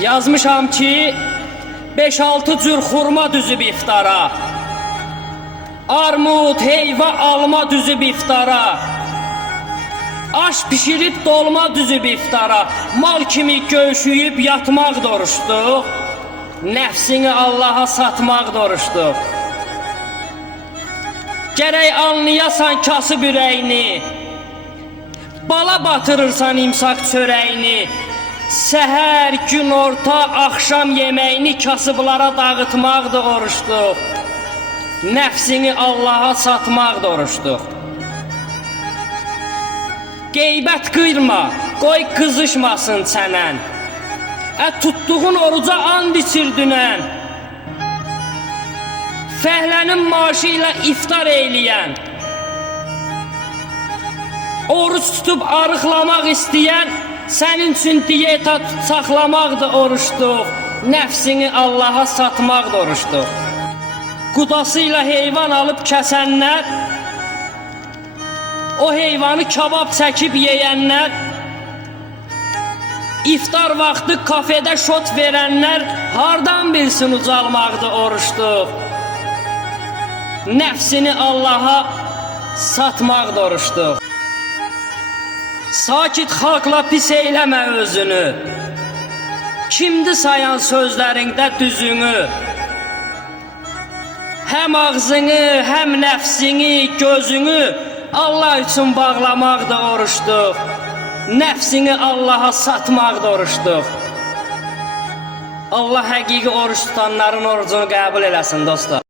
Yazmışam ki 5-6 cür xurma düzüb iftara, armud, heyva, alma düzüb iftara, aş pişirib dolma düzüb iftara, mal kimi göğüşüyüb yatmaq doruşduq, nəfsini Allaha satmaq doruşduq. Gərək anlayasan kasıb ürəyini, bala batırırsan imsak çörəyini, səhər, gün orta, axşam yeməyini kasıblara dağıtmaq oruçduq. Nəfsini Allaha satmaq oruçduq. Qeybət qıyırma, qoy qızışmasın çənən. Tutduğun oruca and içir dünən. Fəhlənin maaşı ilə iftar eyləyən, oruç tutub arıqlamaq istəyən, sənin üçün diyeta saxlamaqdır oruçduq. Nəfsini Allaha satmaq oruçduq. Qudasıyla heyvan alıb kəsənlər, o heyvanı kabab çəkib yeyənlər, iftar vaxtı kafedə şot verənlər hardan bilsin ucalmaqdır oruçduq. Nəfsini Allaha satmaq oruçduq. Sakit xalqla pis eyləmə özünü, kimdi sayan sözlərində düzünü? Həm ağzını, həm nəfsini, gözünü Allah üçün bağlamaqdır oruçduq. Nəfsini Allaha satmaq oruçduq. Allah həqiqi oruç tutanların orucunu qəbul eləsin dostlar.